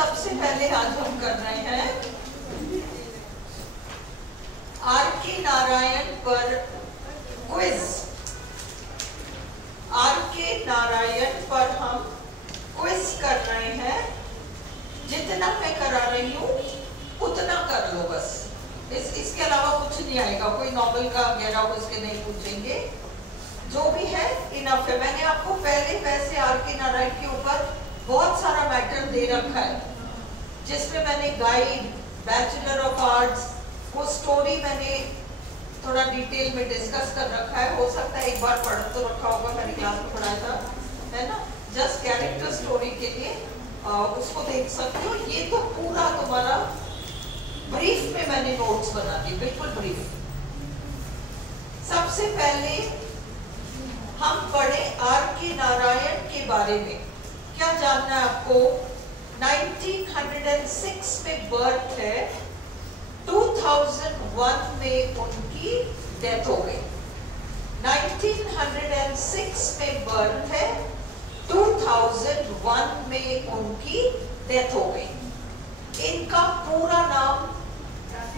सबसे पहले आज हम कर रहे हैं आर के नारायण पर क्विज। आर के नारायण पर हम क्विज कर रहे हैं। जितना मैं करा रही हूँ उतना कर लो बस, इसके अलावा कुछ नहीं आएगा। कोई नॉवल का वगैरह हो इसके नहीं पूछेंगे, जो भी है इनफ है। मैंने आपको पहले वैसे आर के नारायण के ऊपर बहुत सारा मैटर दे रखा है, जिसमें मैंने गाइड, बैचलर ऑफ आर्ट्स, वो स्टोरी मैंने थोड़ा डिटेल में डिस्कस कर रखा है। हो सकता है एक बार पढ़ तो रखा होगा, मेरी क्लास में पढ़ाया था, है ना, जस्ट कैरेक्टर स्टोरी के लिए उसको देख सकते हो। ये तो पूरा तुम्हारा ब्रीफ में मैंने नोट्स बना दी, बिल्कुल ब्रीफ। सबसे पहले हम पढ़े आर के नारायण के बारे में। क्या जानना है आपको? 1906 में बर्थ है, 2001 में उनकी डेथ हो गई। 1906 में बर्थ है, 2001 में उनकी डेथ हो गई। इनका पूरा नाम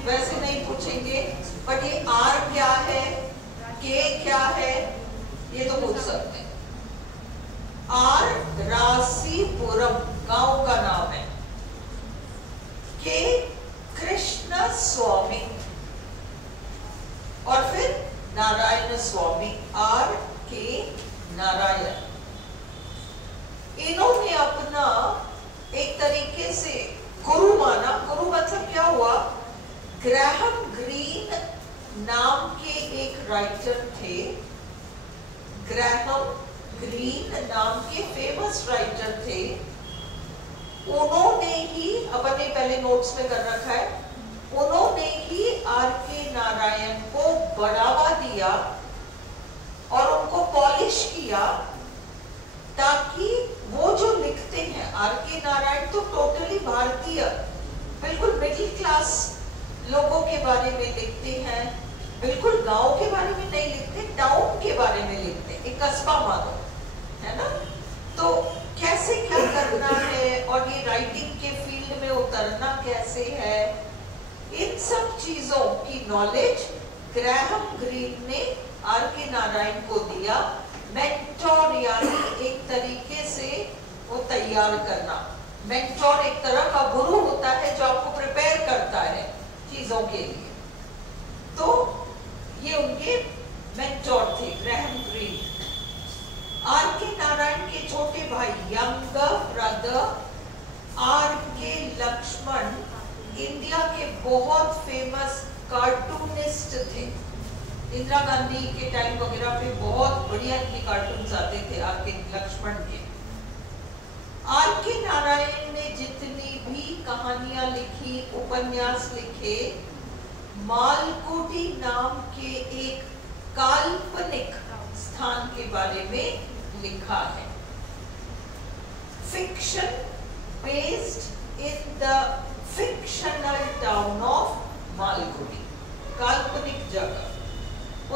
वैसे नहीं पूछेंगे, बट ये आर क्या है, के क्या है, ये तो पूछ सकते हैं। आर रासीपुरम गांव का नाम है। के कृष्ण स्वामी और फिर नारायण स्वामी। आर के नारायण, इन्होंने अपना एक तरीके से गुरु माना। गुरु मतलब क्या हुआ? ग्रैहम ग्रीन नाम के एक राइटर थे, ग्रैहम ग्रीन नाम के फेमस राइटर थे। उन्होंने ही, अपने पहले नोट्स में कर रखा है, उन्होंने ही आर के नारायण को बढ़ावा दिया और उनको पॉलिश किया, ताकि वो जो लिखते हैं, आर के नारायण तो टोटली भारतीय, बिल्कुल मिडिल क्लास लोगों के बारे में लिखते हैं, बिल्कुल गांव के बारे में नहीं लिखते, टाउन के बारे में लिखते, एक कस्बा मानो, है ना। तो कैसे क्या करना है और ये राइटिंग के फील्ड में उतरना कैसे है, इन सब चीजों की नॉलेज ग्रैहम ग्रीन ने आर के नारायण को दिया। मेंटोर यानी एक तरीके से वो तैयार करना। मेंटोर एक तरह का गुरु होता है जो आपको प्रिपेयर करता है चीजों के लिए। तो ये उनके मेंटोर थे, ग्रैहम ग्रीन। आर के नारायण के छोटे भाई, यंगर ब्रदर आर के लक्ष्मण, इंडिया के बहुत फेमस कार्टूनिस्ट थे। इंदिरा गांधी के टाइम वगैरह पे बहुत बढ़िया इनके कार्टून्स आते थे आर के लक्ष्मण के। आर के नारायण ने जितनी भी कहानियां लिखी, उपन्यास लिखे, मालकुटी नाम के एक काल्पनिक स्थान के बारे में लिखा है। Fiction based in the fictional town of Malgudi, काल्पनिक जगह।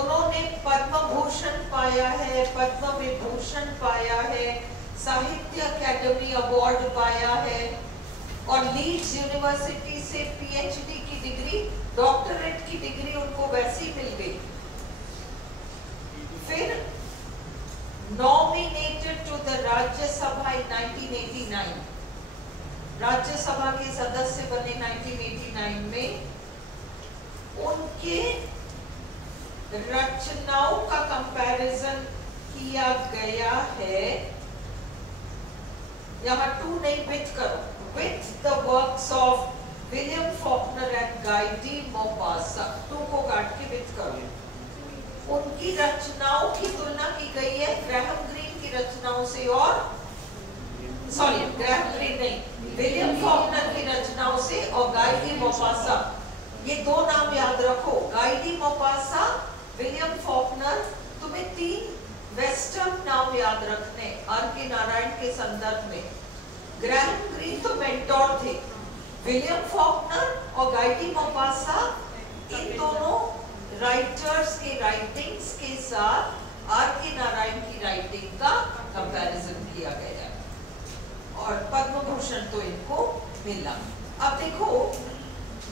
उन्होंने पद्म भूषण पाया है, पद्म विभूषण पाया है, साहित्य अकेडमी अवार्ड पाया है और लीड्स यूनिवर्सिटी से पीएचडी की डिग्री, डॉक्टरेट की डिग्री उनको वैसे ही मिल गई। फिर नॉमिनेटेड टू द राज्यसभा इन 1989, राज्यसभा के सदस्य बने 1989 में। उनके रचनाओं का कंपैरिजन किया गया है, यहाँ टू नहीं विथ करो, with the works of William Faulkner and Guy de Maupassant, to को काट के विथ करो। उनकी रचनाओं की तुलना की गई है ग्रैहम ग्रीन की रचनाओं से, और सॉरी ग्रैहम ग्रीन नहीं, विलियम फॉकनर की रचनाओं से और गाय डी मोपासा। ये दो नाम याद रखो, गाय डी मोपासा, विलियम फॉकनर। तुम्हें तीन वेस्टर्न नाम याद रखने आर के नारायण के संदर्भ में। ग्रैहम ग्रीन तो मेंटोर थे, विलियम फॉकनर और गाय डी मोपासा, इन दोनों राइटर्स के राइटिंग्स के साथ आर के नारायण की राइटिंग का कंपैरिजन किया गया और पद्म भूषण तो इनको मिला। अब देखो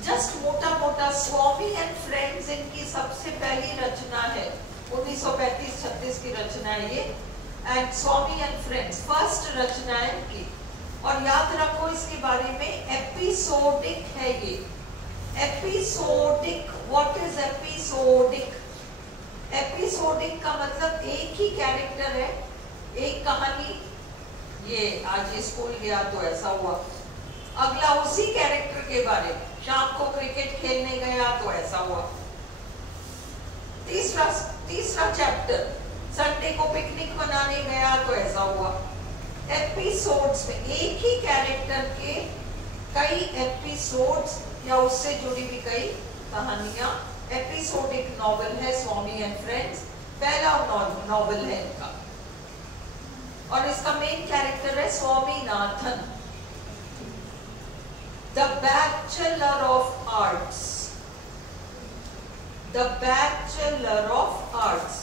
जस्ट मोटा मोटा स्वामी एंड फ्रेंड्स इनकी सबसे पहली रचना है, 1935-36 की रचना है ये, and Swami and friends first रचना है इनकी। और याद रखो इसके बारे में एपिसोडिक है ये, episodic. What is episodic? Episodic का मतलब एक ही कैरेक्टर है, एक कहानी, ये आज स्कूल गया तो ऐसा हुआ, अगला उसी कैरेक्टर के बारे में, शाम को क्रिकेट खेलने गया तो ऐसा हुआ, तीसरा चैप्टर संडे को पिकनिक मनाने गया तो ऐसा हुआ। एपिसोड्स में एक ही कैरेक्टर के कई एपिसोड्स या उससे जुड़ी हुई कई कहानियां, एपिसोडिक नॉवेल है स्वामी एंड फ्रेंड्स, पहला नॉवेल है इनका। और इसका मेन कैरेक्टर है Swaminathan, the bachelor of arts, the bachelor of arts.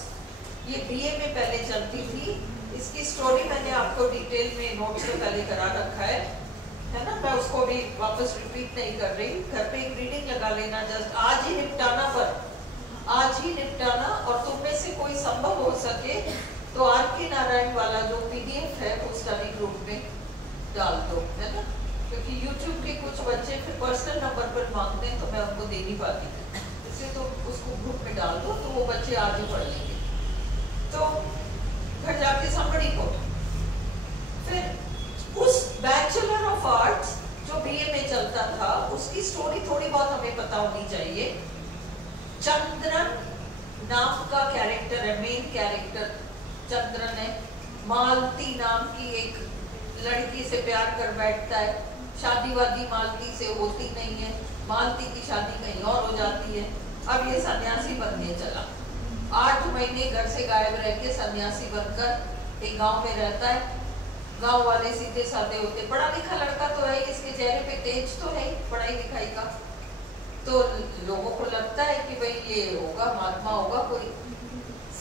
ये बीए में पहले चलती थी, इसकी स्टोरी मैंने आपको डिटेल में नोट्स में पहले करा रखा है ना, मैं उसको भी वापस रिपीट नहीं कर रही। घर पे एक रीडिंग लगा लेना, जस्ट आज ही निपटाना, पर आज ही निपटाना। और तुम में से कोई संभव हो सके तो आर.के. नारायण वाला जो पीडीएफ है वो स्टडी ग्रुप में डाल दो, है ना, क्योंकि यूट्यूब के कुछ बच्चे फिर पर्सनल नंबर पर मांगते हैं तो मैं उनको दे नहीं पाती, इसलिए तो उसको ग्रुप में डाल दो तो वो बच्चे आज ही पढ़ लेंगे। तो घर जाके समरी को फिर उस बैचलर ऑफ आर्ट्स जो बीए में चलता था उसकी स्टोरी थोड़ी बहुत हमें पता होनी चाहिए। चंद्रन नाम का कैरेक्टर है, मेन कैरेक्टर चंद्रन है। मालती नाम की एक लड़की से प्यार कर बैठता है, शादी वादी मालती से होती नहीं है, मालती की शादी कहीं और हो जाती है। अब ये सन्यासी बनने चला, 8 महीने घर से गायब रह के सन्यासी बनकर एक गांव में रहता है। गांव वाले सीधे साधे होते, पढ़ा लिखा लड़का तो है, इसके चेहरे पे तेज तो है पढ़ाई लिखाई का, तो लोगों को लगता है कि भाई ये होगा महात्मा होगा, कोई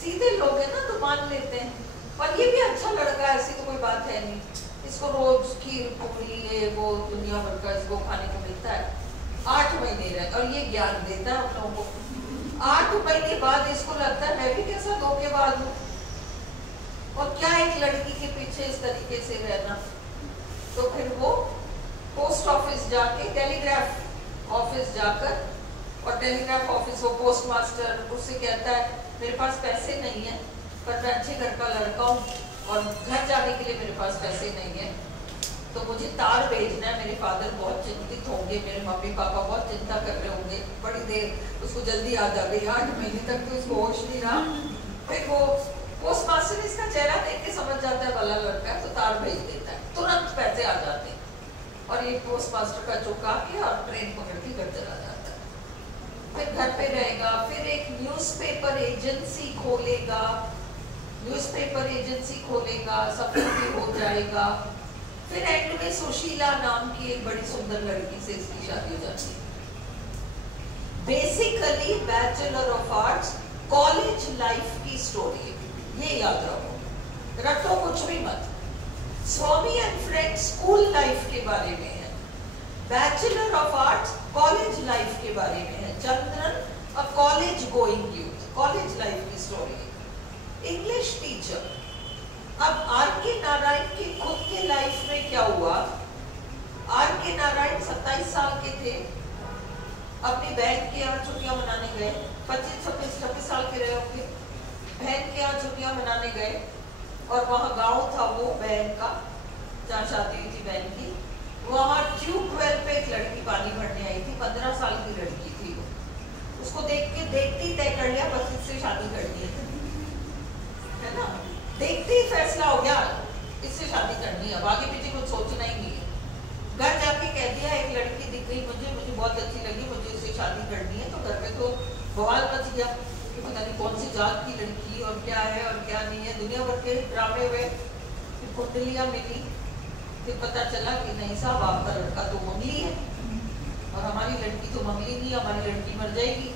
सीधे लोग है ना तो मान लेते हैं। पर ये भी अच्छा लड़का है, ऐसी तो कोई बात है नहीं, इसको रोज खीर पूरी ये वो दुनिया भर का इसको खाने को मिलता है। 8 महीने रहे और ये ज्ञान देता है आप लोगों को। 8 महीने बाद इसको लगता है मैं भी कैसा धोखेबाज हूँ, और क्या एक लड़की के पीछे इस तरीके से रहना। तो फिर वो पोस्ट ऑफिस जाके, टेलीग्राफ ऑफिस जाकर, और टेलीग्राफ ऑफिस वो पोस्ट मास्टर उससे कहता है मेरे पास पैसे नहीं है पर मैं अच्छे घर का लड़का हूँ और घर जाने के लिए मेरे पास पैसे नहीं है, तो मुझे तार भेजना है। मेरे फादर बहुत चिंतित होंगे, मेरे मम्मी पापा बहुत चिंता कर रहे होंगे। बड़ी देर उसको जल्दी याद आ गई, 8 महीने तक तो उसको होश नहीं रहा। फिर वो पोस्ट मास्टर इसका चेहरा देख के समझ जाता है भला लड़का है, तो तार भेज देता है, तुरंत पैसे आ जाते हैं। और ये पोस्ट मास्टर का चौका के और ट्रेन पकड़ के घर चला जाता है। फिर घर पे रहेगा, फिर एक न्यूज़पेपर एजेंसी खोलेगा, न्यूज़पेपर एजेंसी खोलेगा, सफल भी हो जाएगा। फिर एंड में सुशीला नाम की एक बड़ी सुंदर लड़की से इसकी शादी हो जाती है। Basically bachelor of arts college life की स्टोरी है, ये याद रखो, रटो कुछ भी मत। Swami and friends school life के बारे में है, bachelor of arts college life के बारे में है। Chandran a college going youth, college life की स्टोरी है। English teacher. अब आर.के. नारायण की खुद के लाइफ में क्या हुआ? आर.के. नारायण 27 साल के थे, अपनी बहन के यहाँ छुट्टियां मनाने गए, 25-26 साल के रहे होंगे। बहन के यहाँ छुट्टियां मनाने गए और वहाँ गांव था वो बहन का जहाँ शादी हुई थी बहन की। वहाँ ट्यूबवेल पे एक लड़की पानी भरने आई थी, 15 साल की लड़की थी वो। उसको देख के देखते ही तय कर लिया बस इससे शादी करनी है ना, देखते ही फैसला हो गया इससे शादी करनी है, अब आगे पीछे कुछ सोचना ही नहीं है। घर जाके कह दिया एक लड़की दिख गई मुझे बहुत अच्छी लगी, मुझे इससे शादी करनी है। तो घर पे तो बवाल मच गया कि पता नहीं कौन सी जात की लड़की और क्या है और क्या नहीं है, दुनिया भर के ड्रामे हुए। फिर कुंडलियां मिली, फिर पता चला कि नहीं साहब आपका लड़का तो मंगली है और हमारी लड़की तो मंगली नहीं, हमारी लड़की मर जाएगी,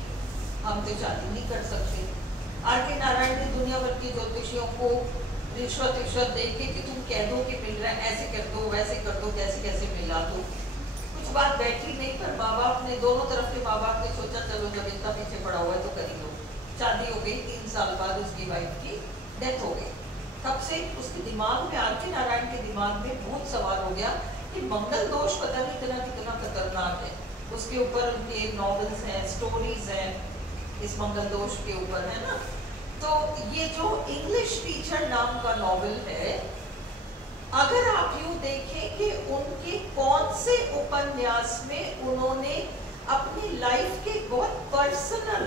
हम तो शादी नहीं कर सकते। आर.के. नारायण ने दुनिया भर के ज्योतिषियों को रिश्वत दे के कि तुम कह दो कि मिल रहा है, ऐसे कर दो वैसे कर दो, कैसे कैसे मिला दो। कुछ बात बैठी नहीं, पर माँ बाप ने, दोनों तरफ के माँ बाप ने सोचा चलो जब इतना पीछे पड़ा हुआ है तो कर ही लो। शादी हो गई, 3 साल बाद उसकी वाइफ की डेथ हो गई। तब से उसके दिमाग में, आर के नारायण के दिमाग में बहुत सवाल हो गया कि मंगल दोष पता नहीं कितना कितना खतरनाक है। उसके ऊपर उनके नॉवेल्स हैं, स्टोरीज हैं इस मंगल दोष के ऊपर, है ना। तो ये जो इंग्लिश टीचर नाम का नॉवेल है, अगर आप यूं देखें कि उनके कौन से उपन्यास में उन्होंने अपनी लाइफ के बहुत पर्सनल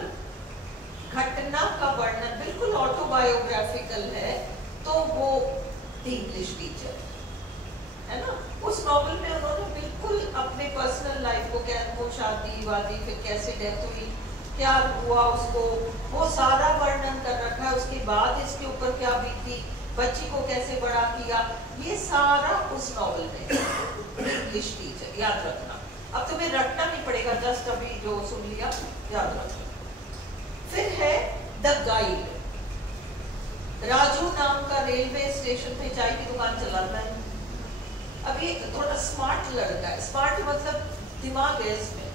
घटना का वर्णन, बिल्कुल ऑटोबायोग्राफिकल है, तो वो इंग्लिश टीचर, है ना। उस नॉवेल में उन्होंने बिल्कुल अपने पर्सनल लाइफ को, क्या वो शादी वादी, फिर कैसे डेथ हुई, क्या हुआ उसको, वो सारा वर्णन कर रखा है। उसके बाद इसके ऊपर क्या बीती, बच्ची को कैसे बड़ा किया, ये सारा उस नॉवेल में। इंग्लिश टीचर याद रखना, अब तुम्हें रखना नहीं पड़ेगा, जस्ट अभी जो सुन लिया याद रखना। फिर है द गाइड। राजू नाम का रेलवे स्टेशन पे चाय की दुकान चलाता है। अब ये थोड़ा स्मार्ट लड़का है, स्मार्ट मतलब दिमाग है इसमें।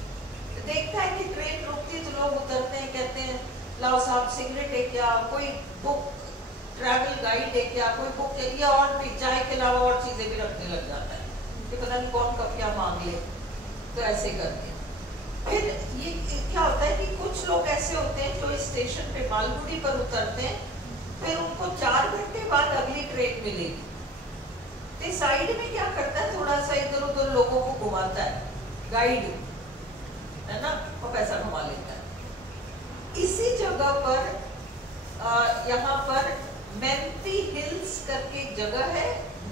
देखता है कि ट्रेन रुकती है तो लोग उतरते हैं, कहते हैं लाओ साहब सिगरेट है क्या, कोई बुक, ट्रैवल गाइड है क्या, कोई बुक है, या और भी चाय के अलावा और चीजें भी रखने लग जाता है कि पता नहीं कौन कब क्या मांग ले, तो ऐसे करके। फिर ये क्या होता है कि कुछ लोग ऐसे होते हैं जो इस स्टेशन पे मालगुडी पर उतरते हैं, फिर उनको 4 घंटे बाद अगली ट्रेन मिलेगी, तो साइड में क्या करता है, थोड़ा सा इधर उधर लोगों को घुमाता है, गाइड है ना, वो पैसा कमा लेता है। इसी जगह पर यहाँ पर मेम्फी हिल्स करके एक जगह है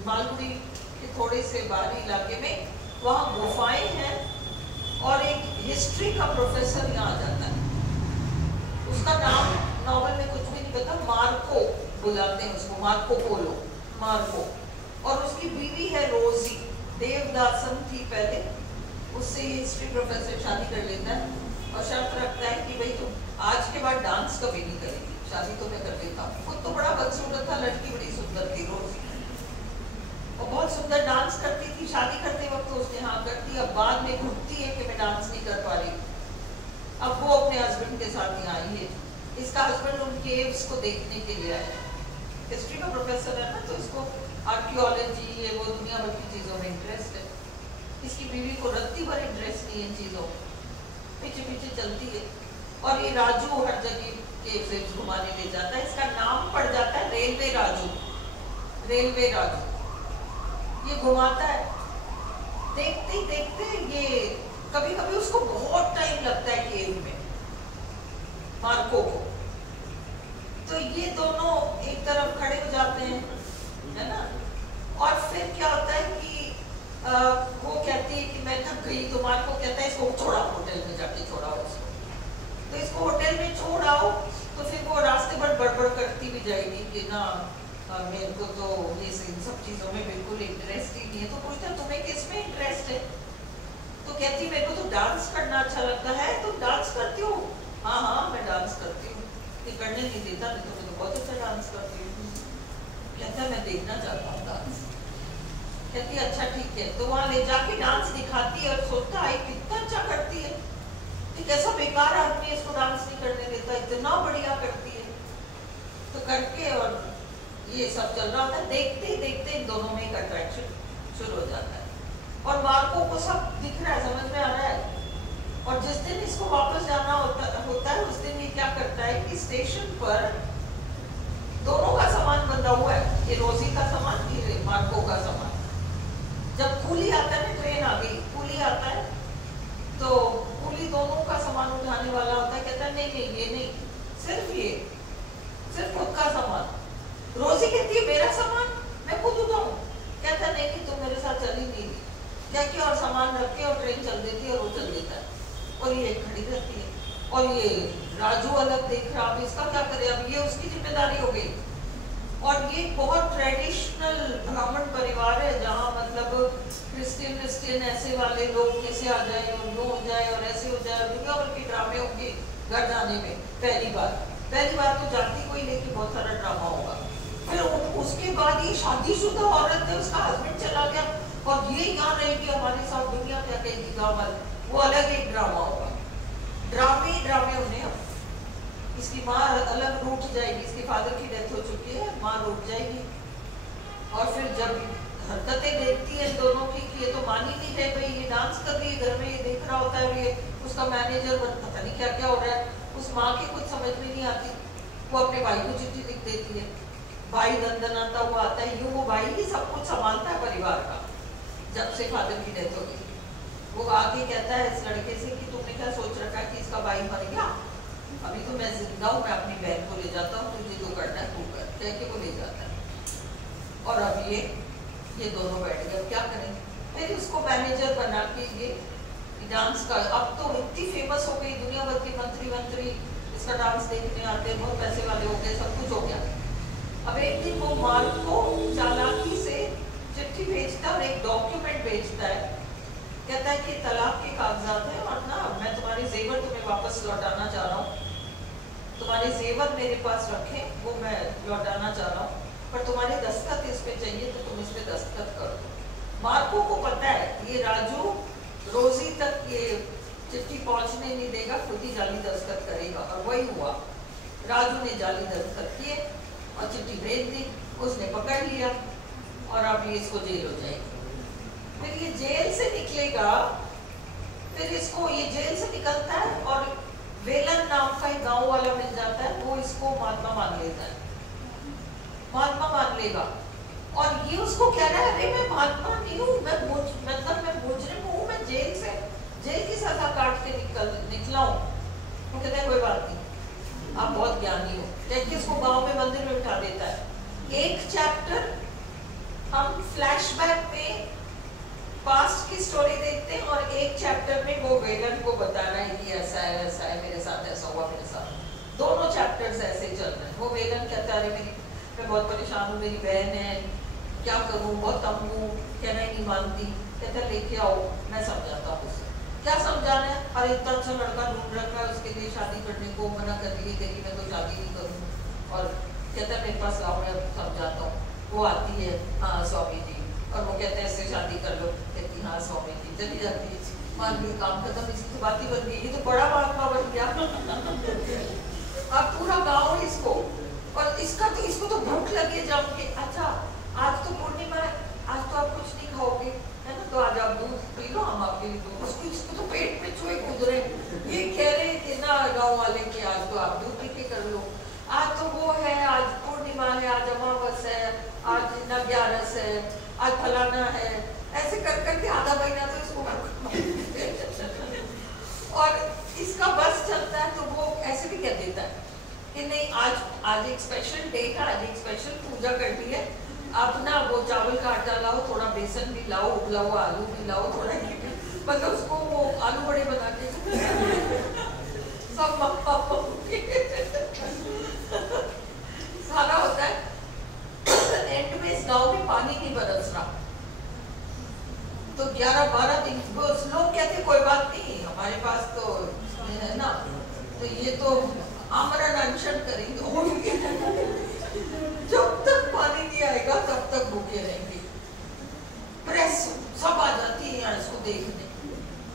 मालगुडी के थोड़े से बाहरी इलाके में, वहाँ गुफाएं हैं और एक हिस्ट्री का प्रोफेसर यहाँ आ जाता है। उसका नाम नॉवेल में कुछ भी नहीं पता, मार्को बुलाते हैं उसको, मार्को पोलो, मार्को। और उसकी बीवी है रोजी, देवदासन थी पहले, उससे ये हिस्ट्री प्रोफेसर शादी कर लेता है और शर्त रखता है कि भाई तुम आज के बाद डांस कभी नहीं करेगी, शादी तो मैं कर लेता हूँ। खुद तो बड़ा बदसूरत था, लड़की बड़ी सुंदर थी रोजी, और बहुत सुंदर डांस करती थी। शादी करते वक्त उसने हाँ करती, अब बाद में घुटती है कि मैं डांस नहीं कर पा रही। अब वो अपने हस्बैंड के साथ ही आई है, इसका हस्बैंड उन केव्स को देखने के लिए आया। हिस्ट्री का प्रोफेसर है ना, तो इसको आर्कियोलॉजी, ये वो दुनिया भर की चीजों में इंटरेस्ट है। इसकी बीवी को रत्ती भर इंटरेस्ट नहीं इन चीजों, पीछे पीछे चलती है। और ये राजू हर जगह के घुमाने ले जाता है, इसका नाम पड़ जाता है रेलवे राजू, रेलवे राजू। ये घुमाता है, देखते देखते ये कभी कभी उसको बहुत टाइम लगता है केव में, मार्को को। तो ये दोनों एक तरफ खड़े हो जाते हैं, है ना। और फिर क्या होता है कि वो कहती है कि मैं थक गई, तो मार्को कहता है इसको छोड़ा, होटल में जाके छोड़ाओ इसको। तो इसको होटल में छोड़ाओ, तो फिर वो रास्ते पर बड़बड़ करती भी जाएगी कि ना मेरे को तो ये इन सब चीजों में बिल्कुल इंटरेस्ट ही नहीं है। तो पूछता तुम्हें किसमें इंटरेस्ट है, तो कहती मेरे को तो डांस करना अच्छा लगता है। तुम डांस करती हो? हाँ हाँ मैं डांस करती हूँ। ये करने नहीं देता, नहीं तो मैं तो बहुत अच्छा डांस करती हूँ। कहता मैं देखना चाहता हूँ डांस। कहती अच्छा ठीक है, तो वहां ले जाके डांस दिखाती है और सोचता है कितना अच्छा करती है, तो कैसा बेकार आदमी है, इसको डांस नहीं करने देता, इतना बढ़िया करती है। तो करके और ये सब चल रहा था, देखते देखते इन दोनों में एक अट्रैक्शन शुरू हो जाता है और मार्को को सब दिख रहा है, समझ में आ रहा है। और जिस दिन इसको वापस जाना होता है उस दिन ये क्या करता है कि स्टेशन पर दोनों का सामान बंधा हुआ है, ये रोजी का सामान, ये मार्को का सामान। जब कूली आता है ना, ट्रेन आ गई, कूली आता है, तो कूली दोनों का सामान उठाने वाला होता है। कहता है नहीं नहीं ये नहीं, सिर्फ ये, सिर्फ खुद का सामान। रोजी कहती है मेरा सामान मैं खुद उठाऊं? कहता नहीं नहीं तुम मेरे साथ चली नहीं, क्या क्या, और सामान रख के और ट्रेन चल देती है और वो चल देता है और ये खड़ी रहती है। और ये राजू अलग देख रहा, अब इसका क्या करे, अब ये उसकी जिम्मेदारी हो गई। और ये बहुत ट्रेडिशनल ब्राह्मण परिवार है, जहाँ मतलब क्रिश्चियन ऐसे वाले लोग कैसे आ जाए और यूँ हो जाए और ऐसे हो जाए, दुनिया भर के ड्रामे होंगे घर जाने में। पहली बार तो जाती कोई, लेकिन बहुत सारा ड्रामा होगा। फिर उसके बाद ये शादीशुदा औरत है, उसका हस्बैंड चला गया और ये ये यहाँ रहेगी हमारे साथ, दुनिया क्या कहेगी गाँव वाले, वो अलग एक ड्रामा होगा। ड्रामे होने अब इसकी माँ अलग रूठ जाएगी, इसके फादर की डेथ हो चुकी है, माँ रूठ जाएगी। और फिर जब हरकतें देखती है दोनों की कि ये तो मान ही नहीं रहे भाई, ये डांस कर रही है घर में, ये देख रहा होता है, ये उसका मैनेजर पता नहीं क्या क्या हो रहा है, उस माँ की कुछ समझ में नहीं आती। वो अपने भाई को चिट्ठी लिख देती है, भाई दंदनाता हुआ आता है, यूं वो भाई ही सब कुछ संभालता है परिवार का। जब से फादर की डेथ हो गई, वो आके कहता है इस लड़के से कि तुमने क्या सोच रखा है कि इसका भाई मर गया, अभी तो मैं जिंदा हूँ, मैं अपनी बहन को ले जाता हूँ, तुझे जो करना है तू कर, कह के वो ले जाता है। और अब ये दोनों बैठ गए, क्या करें। फिर उसको मैनेजर बना के ये डांस का, अब तो इतनी फेमस हो गई, दुनिया भर के मंत्री इसका डांस देखने आते हैं, बहुत पैसे वाले हो गए, सब कुछ हो गया। अब एक दिन वो मार्क को चालाकी से चिट्ठी भेजता है और एक डॉक्यूमेंट भेजता है, कहता है कि तलाक के कागजात हैं और ना मैं तुम्हारे जेवर तुम्हें वापस लौटाना चाह रहा हूँ, तुम्हारे जेवर मेरे पास रखे, वो मैं लौटाना चाह रहा हूँ, पर तुम्हारे दस्तखत इस पे चाहिए तो तुम इस पे दस्तखत कर दो। मार्को को पता है ये राजू रोजी तक ये चिट्ठी पहुंचने नहीं देगा, खुद ही जाली दस्तखत करेगा, और वही हुआ। राजू ने जाली दस्तखत किए और चिट्ठी भेज दी, उसने पकड़ लिया और अब ये इसको जेल हो जाएगी। फिर ये जेल से निकलेगा, फिर इसको ये जेल से निकलता है और वेलन नाम का एक गाँव वाला मिल जाता है, वो इसको महात्मा मान लेता है, महात्मा मान लेगा। और ये उसको कह रहा है अरे मैं महात्मा नहीं हूँ, मैं मुजरिम हूँ, मैं जेल की सजा काट के निकला हूँ। वो कहता है कोई बात नहीं, आप बहुत ज्ञानी हो, लेकिन इसको गांव में मंदिर में उठा देता है। एक चैप्टर हम फ्लैशबैक में पास्ट की स्टोरी देखते हैं और एक चैप्टर में वो वेलन को बता रहा है कि ऐसा है वैसा है, मेरे साथ ऐसा हुआ, मेरे साथ। दोनों चैप्टर्स ऐसे चल रहे हैं। वो वेलन कहता है मैं बहुत परेशान हूँ, मेरी बहन है, क्या करूँ, बहुत तंग हूँ, कहना ही नहीं मानती। कहता लेके आओ, मैं समझाता हूँ उसे। क्या समझाना है, अरे इतना अच्छा लड़का ढूंढ रखा है, उसके लिए शादी करने को मना कर दिए, कहीं मैं तो शादी नहीं करूँ। और कहता मेरे पास आओ, मैं समझाता हूँ। वो आती है, हाँ स्वामी जी, और वो कहते हैं ऐसे शादी कर लो, कहती हाँ स्वामी जी, चली जाती है, मान ली काम खत्म, इसकी तो बात ही बन गई, ये तो बड़ा महात्मा बन गया। अब पूरा गाँव इसको, और इसको तो भूख लगी है जम के, अच्छा आज तो पूर्णिमा है, आज तो आप कुछ नहीं खाओगे, है ना, तो आज आप दूध पी लो, हम आपके लिए दूध। इसको तो पेट में चूहे कूद रहे, ये कह रहे थे ना गाँव वाले कि आज तो आप दूध पी के कर लो, आज तो वो है, आज पूर्णिमा है, आज अमावस है, आज नग्यारस है, आज फलाना है, ऐसे कर करके आधा महीना तो इसको और इसका बस चलता है। तो वो ऐसे भी कह देता है कि नहीं आज एक स्पेशल डे है, आज एक स्पेशल पूजा करनी है, आप ना वो चावल का आटा लाओ, थोड़ा बेसन भी लाओ, उबला हुआ आलू भी लाओ, थोड़ा मतलब उसको वो आलू बड़े बना के सब सारा होता है। एंड में इस गाँव में पानी नहीं बरस रहा, तो 11-12 दिन लोग कहते कोई बात नहीं, हमारे पास तो है ना, तो ये तो आमरण अनशन करेंगे, जब तक पानी नहीं आएगा तब तक भूखे रहेंगे। प्रेस सब आ जाती है यहाँ इसको देखने,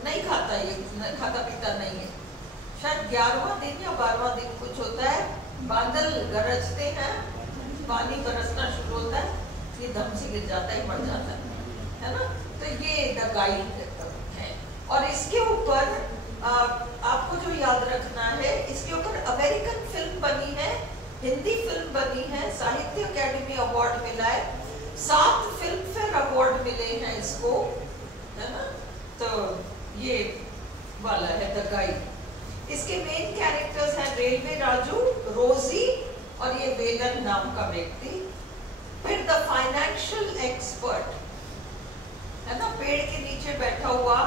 नहीं खाता, ये खाता पीता नहीं है। शायद 11वां दिन या 12वां दिन कुछ होता है, बादल गरजते हैं, पानी बरसना शुरू होता है, ये दम से गिर जाता है, मर जाता है ना। तो ये द गाइड है। और इसके ऊपर आपको जो याद रखना है, इसके ऊपर अमेरिकन फिल्म बनी है, हिंदी फिल्म बनी है, साहित्य अकेडमी अवार्ड मिला है, 7 फिल्म फेयर अवार्ड मिले हैं इसको, है ना। तो ये वाला है द गाइड। इसके मेन कैरेक्टर्स हैं रेलवे राजू, रोजी और ये वेलन नाम का व्यक्ति। फिर द फाइनेंशियल एक्सपर्ट, है ना, पेड़ के नीचे बैठा हुआ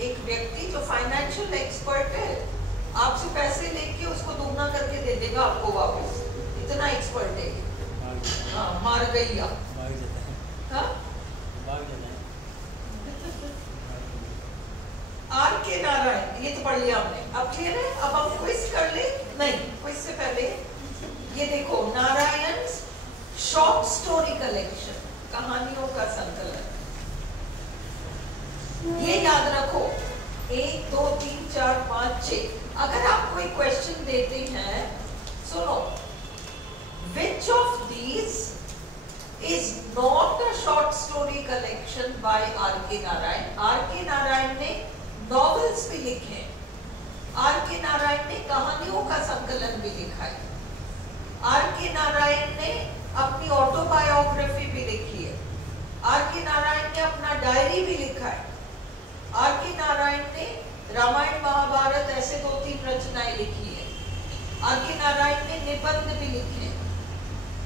एक व्यक्ति जो फाइनेंशियल एक्सपर्ट है, आपसे पैसे लेके उसको दुगना करके दे देगा आपको वापस, इतना एक्सपर्ट है। हाँ, मार गई आप, हाँ? आर के नारायण, ये तो पढ़ लिया हमने, अब क्लियर है। अब हम क्विज कर ले, नहीं क्विज से पहले ये देखो, नारायण शॉर्ट स्टोरी कलेक्शन, कहानियों का संकलन। कोई क्वेश्चन देते हैं, सुनो, which of these is not a short story collection by R.K. Narayan? R.K. Narayan ने नॉवेल्स भी लिखे, R.K. नारायण ने कहानियों का संकलन भी लिखा है, R.K. नारायण ने अपनी ऑटोबायोग्राफी भी लिखी है, R.K. नारायण ने अपना डायरी भी लिखा है, R.K. नारायण ने रामायण महाभारत ऐसे 2-3 रचनाएं लिखी है, R.K. नारायण ने निबंध भी लिखे।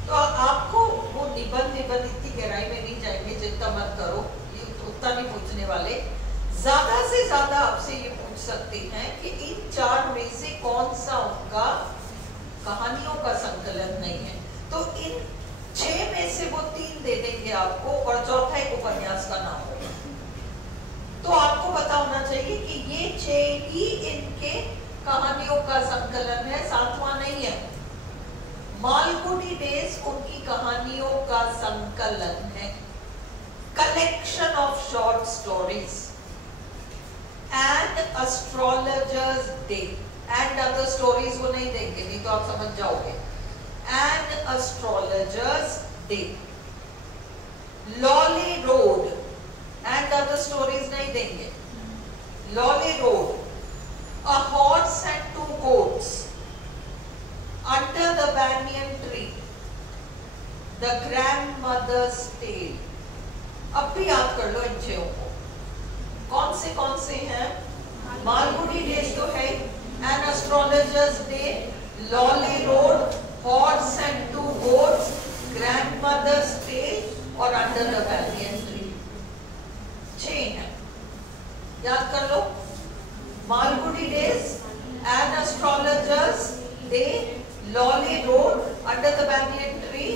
तो आपको वो निबंध इतनी गहराई में नहीं जाएंगे, चिंता मत करो, ये उतना नहीं पूछने वाले। ज्यादा से ज्यादा आपसे ये पूछ सकते हैं कि इन 4 में से कौन सा उनका कहानियों का संकलन नहीं है। तो इन 6 में से वो 3 दे देंगे आपको और चौथा एक उपन्यास का नाम होगा। तो आपको पता होना चाहिए कि ये 6 ही इनके कहानियों का संकलन है, 7वां नहीं है। मालगुडी डेज उनकी कहानियों का संकलन है, collection of short stories. And astrologers day and other stories वो नहीं देंगे, नहीं तो आप समझ जाओगे। And astrologers day, Lawley road and other stories नहीं देंगे, lolly road, a horse and 2 goats, under the banyan tree, the grandmother's tale। अब भी याद कर लो इन 6 को, कौन से हैं? मालगुडी डेज तो है, an astrologer's day, Lawley road, horse and 2 goats, grandmother's tale और अंडर द banyan tree। 6 हैं, याद कर लो। Malgudi days, an astrologer's day, Lawley road, under the banyan tree,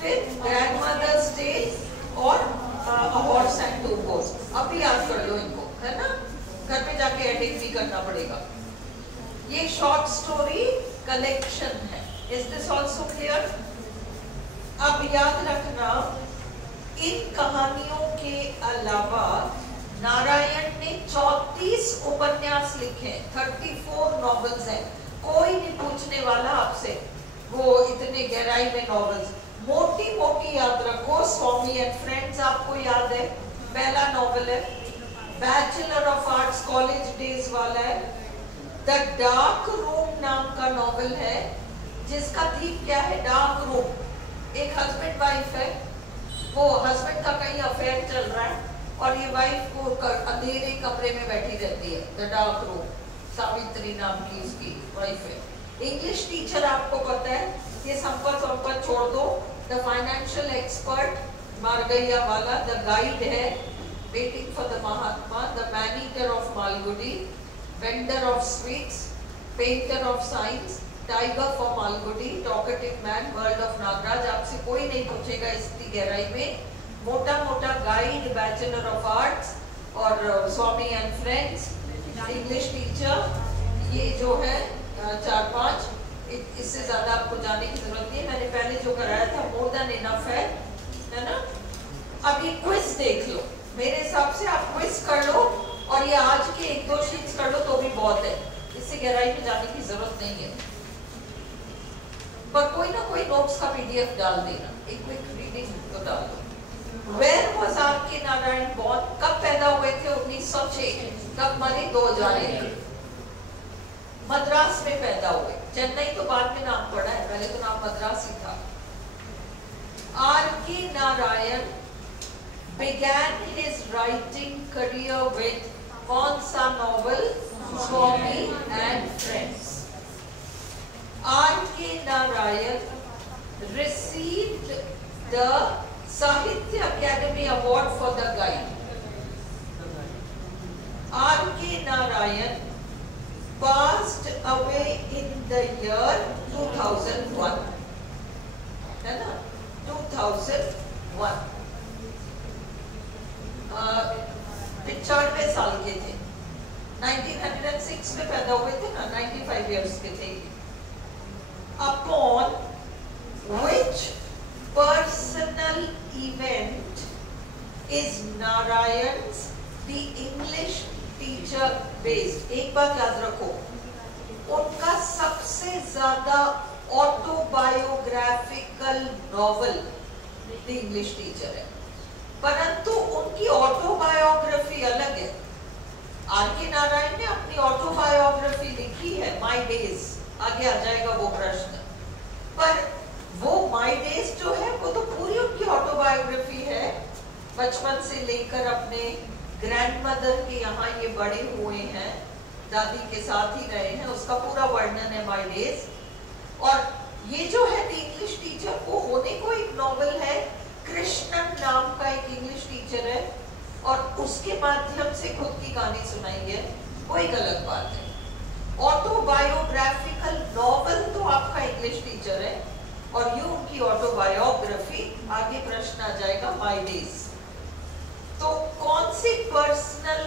फिर ग्रैंडमदर्स टेल और हॉर्स एंड 2 goats। अब भी याद कर लो इनको, है ना? घर पे जाके एडिट भी करना पड़ेगा। ये शॉर्ट स्टोरी कलेक्शन है। Is this also clear? अब याद रखना, इन कहानियों के अलावा नारायण ने 34 उपन्यास लिखे, 34 नॉवेल्स हैं। कोई नहीं पूछने वाला आपसे वो इतने गहराई में नॉवेल्स, मोटी मोटी याद रखो। स्वामी एंड फ्रेंड्स आपको याद है, पहला नॉवेल है। Bachelor of arts college days वाला है। द डार्क रूम नाम का नॉवेल है, जिसका थीम क्या है? Dark room. एक हस्बैंड वाइफ है, वो हस्बैंड का कहीं अफेयर चल रहा है और ये वाइफ को अंधेरे कमरे में बैठी रहती है। द डार्क रूम, सावित्री नाम की उसकी वाइफ है। इंग्लिश टीचर आपको पता है, ये संपत छोड़ दो। द फाइनेंशियल एक्सपर्ट मारगैया वाला, द गाइड है, waiting for the Mahatma, the man eater of Malgudi, vendor of sweets, painter of science, tiger for Malgudi, talkative man, world of Nagaraj. आपसे कोई नहीं पूछेगा इतनी गहराई में। मोटा मोटा गाइड, बैचलर ऑफ आर्ट्स और स्वामी एंड फ्रेंड्स, इंग्लिश टीचर, ये जो है 4-5, इससे ज्यादा आपको जाने की जरूरत नहीं है। मैंने पहले जो कराया था मोर देन इनफ है ना? अब ये क्विज देख लो, मेरे हिसाब से आप क्विज कर लो और ये आज के 1-2 शीट्स कर लो तो भी बहुत है, इससे गहराई में जाने की जरूरत नहीं है। पर कोई ना कोई नोट्स का PDF डाल देना, एक क्विक रीडिंग तो डाल दो। Where was R K. Narayan born? कब पैदा हुए थे? 1906। कब मरे? 2001। मद्रास में पैदा हुए। चेन्नई तो बाद में नाम पड़ा है, पहले तो नाम मद्रास ही था। R.K. Narayan began his writing career with कौन सा novel? Swami and friends. R.K. Narayan received the Sahitya Academy Award for the Guide. R.K. Narayan passed away in the year 2001, है ना? 2001। 95 साल के थे। 1906 में पैदा हुए थे ना, 95 years के थे। Upon which personal event is Narayan's The English Teacher based? एक बात याद रखो, उनका सबसे ज्यादा autobiographical novel the English teacher है, परंतु उनकी ऑटोबायोग्राफी अलग है। आर के नारायण ने अपनी ऑटोबायोग्राफी लिखी है, माय डेज, आगे आ जाएगा वो प्रश्न, पर वो माय डेज जो है वो तो पूरी उनकी ऑटोबायोग्राफी है। बचपन से लेकर अपने ग्रैंडमदर के यहाँ ये बड़े हुए हैं, दादी के साथ ही रहे हैं, उसका पूरा वर्णन है माय डेज। और ये जो है द इंग्लिश टीचर, वो होने को एक नॉवल है, कृष्णन नाम का एक इंग्लिश टीचर है और उसके माध्यम से खुद की कहानी सुनाई है, वो एक अलग बात है। ऑटोबायोग्राफिकल नॉवल तो आपका इंग्लिश टीचर है और ये उनकी ऑटोबायोग्राफी, आगे प्रश्न आ जाएगा माय डेज। तो कौन सी पर्सनल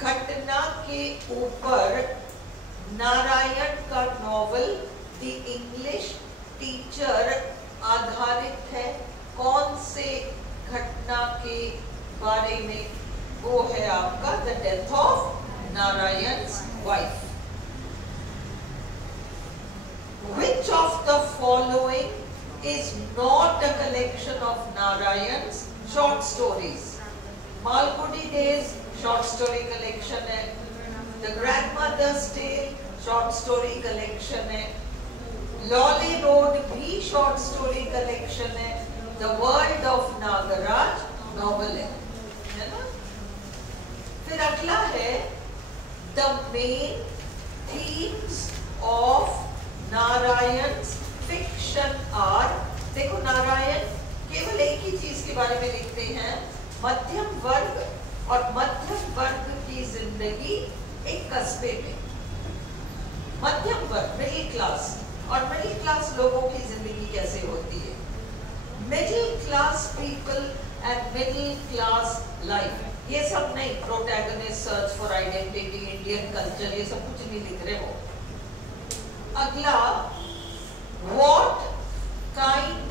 घटना के ऊपर नारायण का नॉवल द इंग्लिश टीचर आधारित है? कौन से घटना के बारे में? वो है आपका the death of Narayan's wife. Which of the following is not a collection of Narayan's short stories? Malgudi Days short story collection है, The Grandmother's Tale short story collection है, Lolly Road भी short story collection है, The World of Nagaraj novel है ना? फिर अगला है The main themes of Narayan's fiction are, देखो नारायण केवल एक ही चीज के बारे में लिखते हैं, मध्यम वर्ग और मध्यम वर्ग की जिंदगी एक कस्बे में। मध्यम वर्ग, मिडिल क्लास, और मिडिल क्लास लोगों की जिंदगी कैसे होती है? Middle class people and middle class life, ये सब नहीं। Protagonist, search for identity, Indian culture, ये सब कुछ नहीं लिख रहे हो। अगला, what kind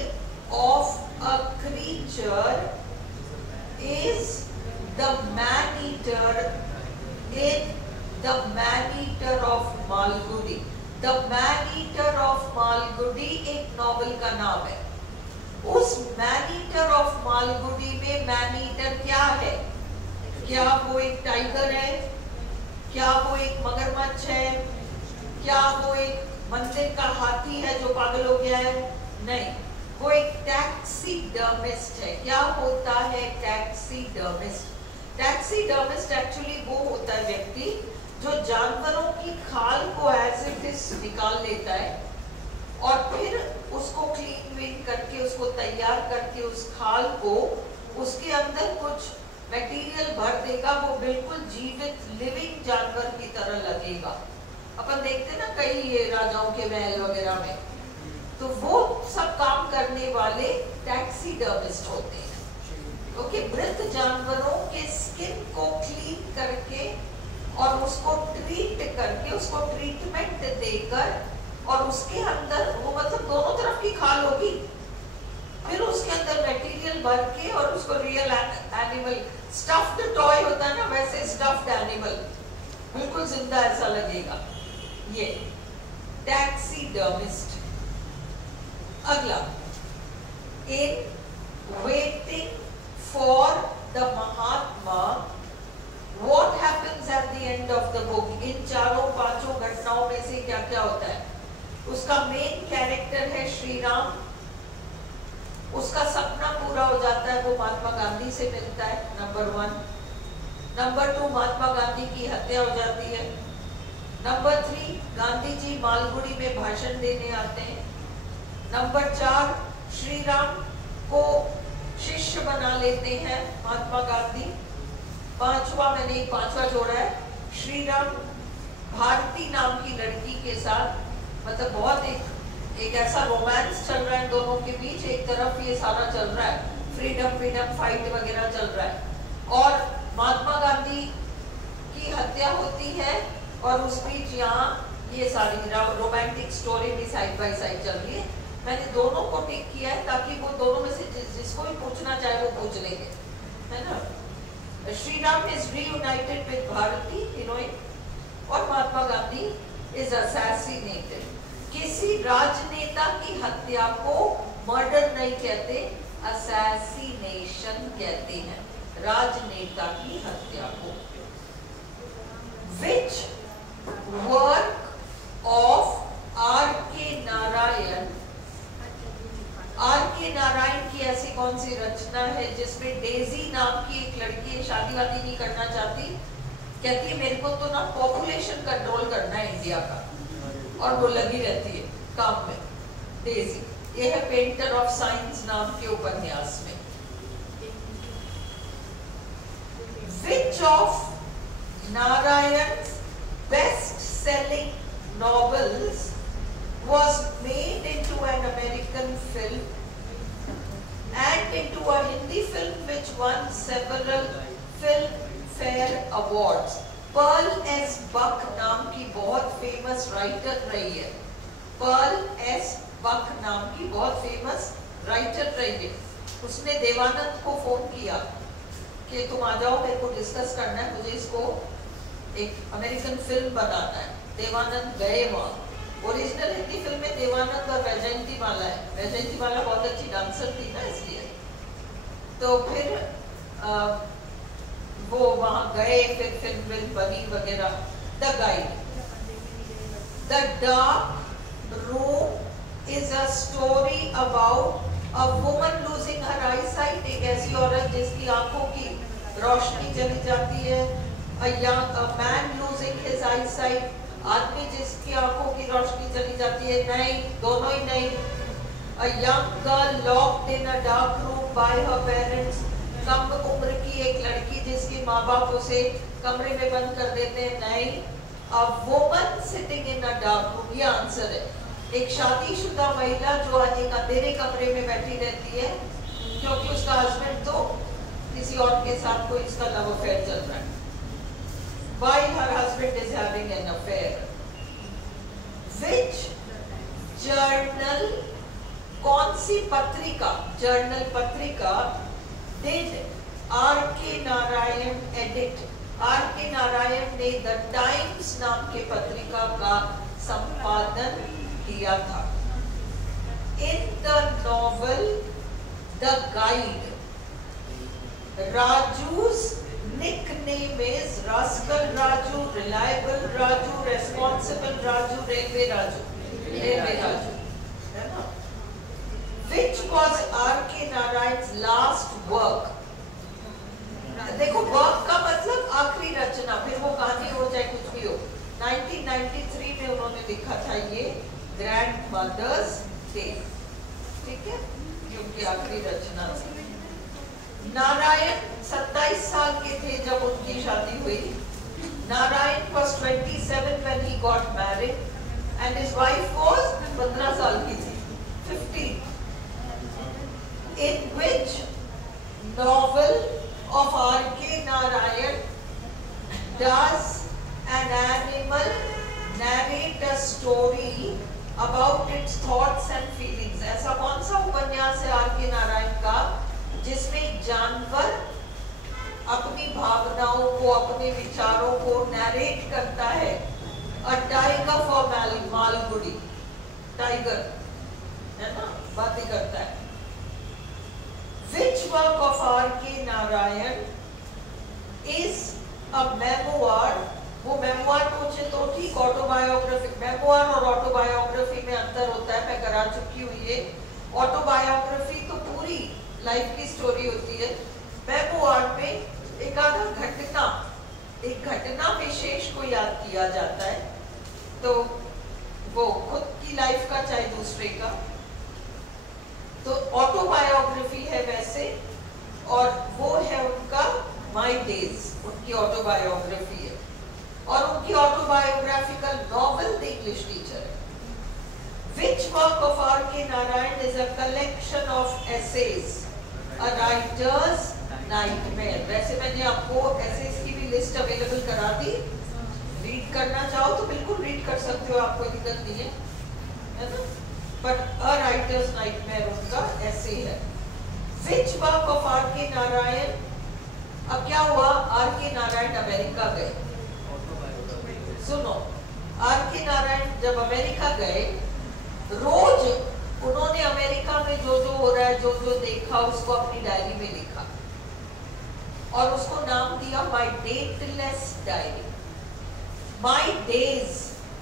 of a creature is the man-eater in The Man-Eater of Malgudi? The Man-Eater of Malgudi एक नॉवल का नाम है। उस Man-Eater of Malgudi में Man-Eater क्या है? क्या वो एक टाइगर है? क्या वो एक मगरमच्छ है? क्या वो एक मंदिर का हाथी है जो पागल हो गया है? नहीं, वो एक टैक्सीडर्मिस्ट है। क्या होता है टैक्सीडर्मिस्ट? टैक्सीडर्मिस्ट एक्चुअली वो होता है व्यक्ति जो जानवरों की खाल को एज इट इज निकाल लेता है और फिर उसको क्लीन विन करके, उसको तैयार करके, उस खाल को उसके अंदर कुछ मटेरियल भर देगा, वो बिल्कुल जीवित लिविंग जानवर की तरह लगेगा। अपन देखते ना कई ये राजाओं के महल वगैरह में, तो वो सब काम करने वाले टैक्सीडर्मिस्ट होते हैं। ओके, मृत जानवरों के स्किन को क्लीन करके और उसको ट्रीट करके, उसको ट्रीटमेंट देकर, और उसके अंदर वो मतलब दोनों तरफ की खाल होगी, फिर उसके अंदर मटेरियल भर के और उसको रियल एनिमल, स्टफ्ड टॉय होता है ना, वैसे स्टफ्ड एनिमल बिल्कुल जिंदा ऐसा लगेगा, ये टैक्सीडर्मिस्ट। अगला, in waiting for the Mahatma what happens at the end of the book? इन चारों पांचों घटनाओं में से क्या क्या होता है? उसका मेन कैरेक्टर है श्री राम, उसका सपना पूरा हो जाता है, वो महात्मा गांधी से मिलता है, नंबर 1। नंबर 2, महात्मा गांधी की हत्या हो जाती है। नंबर 3, गांधी जी मालगुड़ी में भाषण देने आते हैं। नंबर 4, श्री राम को शिष्य बना लेते हैं महात्मा गांधी। 5वां, मैंने एक 5वां जोड़ा है, श्री राम भारती नाम की लड़की के साथ, मतलब बहुत एक ऐसा रोमांस चल रहा है दोनों के बीच। एक तरफ ये सारा चल रहा है, फ्रीडम फाइट वगैरह चल रहा है, और महात्मा गांधी की हत्या होती है, और उस बीच यहाँ ये सारी रोमांटिक स्टोरी भी साइड बाय साइड चल रही है। मैंने दोनों को टिक किया है ताकि वो दोनों में से जिसको भी पूछना चाहे वो पूछ लेंगे, है ना। Shri Ram is reunited with Bharati heroine, और महात्मा गांधी is assassinated. किसी राजनेता की हत्या को मर्डर नहीं कहते, assassination कहते हैं, राजनेता की हत्या को. Which work of R.K. Narayan, R.K. Narayan की ऐसी कौन सी रचना है जिसमें डेजी नाम की एक लड़की शादी वादी नहीं करना चाहती, कहती है मेरे को तो ना पॉपुलेशन कंट्रोल करना है इंडिया का, और वो लगी रहती है काम में. डेजी, ये है पेंटर ऑफ साइंस नाम के उपन्यास में. Which of Narayan's best-selling novels was made into an American film and into a Hindi film which won several Filmfare Awards. Pearl S. Buck नाम की बहुत फेमस राइटर रही है. Pearl S. Buck नाम की बहुत फेमस राइटर रही है. उसने देवानंद को फोन किया कि तुम आ जाओ, मेरे को डिस्कस करना है, मुझे इसको एक अमेरिकन फिल्म बनाना है. देवानंद गए वहाँ. ओरिजिनल हिंदी फिल्म में देवानंद और वैजयंती माला है. वैजयंती माला बहुत अच्छी डांसर थी ना, इसलिए. तो फिर वो वहां गए, फिर फिल्म बनी वगैरह. The guide, the dark room is a story about a woman losing her I site. एक ऐसी औरत जिसकी आंखों की रोशनी चली जाती है. A man losing his I site, आदमी जिसकी आंखों की रोशनी चली जाती है. नहीं, दोनों ही नहीं. A young girl locked in a dark room by her parents. कम उम्र की एक लड़की जिसके माँ बाप उसे कमरे में बंद कर देते हैं. नहीं. A woman sitting in a dark room, ये आंसर है. एक शादीशुदा महिला जो एक अंधेरे कमरे में बैठी रहती है क्योंकि उसका हस्बैंड तो किसी और के साथ कोई इसका लव अफेयर चल रहा है. While her husband is having an affair. Which journal, कौन सी पत्रिका, जर्नल पत्रिका did R.K. Narayan edit? R.K. Narayan ने द टाइम्स नाम के पत्रिका का संपादन किया था. In the novel The Guide, Raju's nickname is Rascal Raju, Reliable Raju, Responsible Raju, Railway Raju. Railway Raju, है ना? Which was R.K. Narayan's last work? देखो, वर्क का मतलब आखिरी रचना, फिर वो कहानी हो चाहे कुछ भी हो. 1993 में उन्होंने लिखा था ये ग्रैंडमदर्स डे. ठीक है, ये उनकी आखिरी रचना थी. नारायण 27 साल के थे जब उनकी शादी हुई. Narayan was 27 when he got married and his wife was 15 साल की थी, 15. In which novel of R.K. Narayan does an animal narrate a story about its thoughts and feelings? ऐसा कौन सा उपन्यास है R.K. नारायण का जिसमें जानवर अपनी भावनाओं को, अपने विचारों को नैरेट करता है? A tiger for Malgudi. Tiger है ना, बातें करता है. Which work of R.K. Narayan is a memoir? वो मेमोआर पूछे तो ठीक, ऑटोबायोग्राफी. मेमोआर और ऑटोबायोग्राफी में अंतर होता है, मैं करा चुकी हूँ ये. ऑटोबायोग्राफी तो पूरी लाइफ की स्टोरी होती है. मेमोआर में एक आधा घटना, एक घटना विशेष को याद किया जाता है, तो वो खुद की लाइफ का चाहे दूसरे का. तो ऑटोबायोग्राफी है वैसे, और वो है उनका माय डेज, उनकी ऑटोबायोग्राफी है. और उनकी autobiographical novel the English teacher है. Which work of R.K. Narayan is a collection of essays, a writer's nightmare? वैसे मैंने आपको essays की भी लिस्ट अवेलेबल करा दी. रीड करना चाहो तो बिल्कुल रीड कर सकते हो, आपको दिक्कत नहीं है, है ना. But a writer's nightmare उनका ऐसे है. Which work of R.K. Narayan? अब क्या हुआ, R.K. नारायण अमेरिका गए. सुनो, आर के नारायण जब अमेरिका गए, रोज उन्होंने अमेरिका में जो जो हो रहा है, जो जो देखा, उसको अपनी डायरी में लिखा और उसको नाम दिया my dateless diary. My days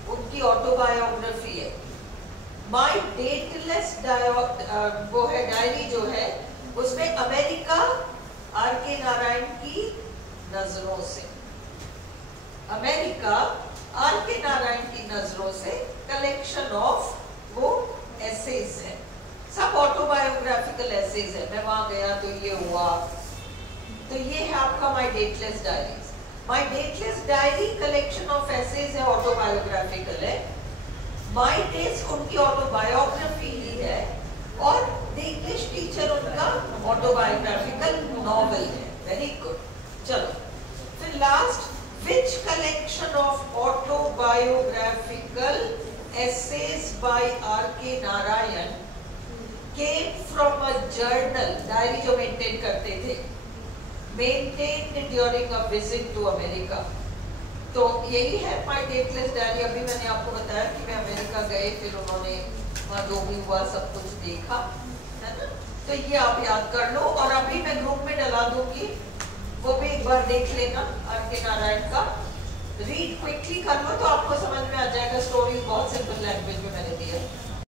उनकी ऑटोबायोग्राफी है। माय डेटलेस वो है डायरी जो है, उसमें अमेरिका आर के नारायण की नजरों से, अमेरिका आर के नारायण की नजरों से कलेक्शन ऑफ वो एसेज है, सब ऑटोबायोग्राफिकल एसेज है। मैं वहां गया तो ये हुआ, तो ये है आपका my dateless diary. My dateless diary collection of essays है, ऑटोबायोग्राफिकल है। माय डेज उनकी ऑटोबायोग्राफी ही है और द इंग्लिश टीचर उनका ऑटोबायोग्राफिकल नॉवेल है। Very good. चलो फिर last, which collection of autobiographical essays by R.K. Narayan came from a journal, diary जो मेंटेन करते थे, maintained during a visit to America। तो यही है माय डेटलेस डायरी। अभी मैंने आपको बताया कि मैं अमेरिका गए, फिर उन्होंने वहाँ जो भी हुआ सब कुछ देखा, है ना। तो ये आप याद कर लो और अभी मैं ग्रुप में डला दूंगी, वो भी एक बार देख लेना आर के नारायण का। रीड क्विकली कर लो तो आपको समझ में आ जाएगा। स्टोरीज बहुत सिंपल लैंग्वेज में मैंने दिया।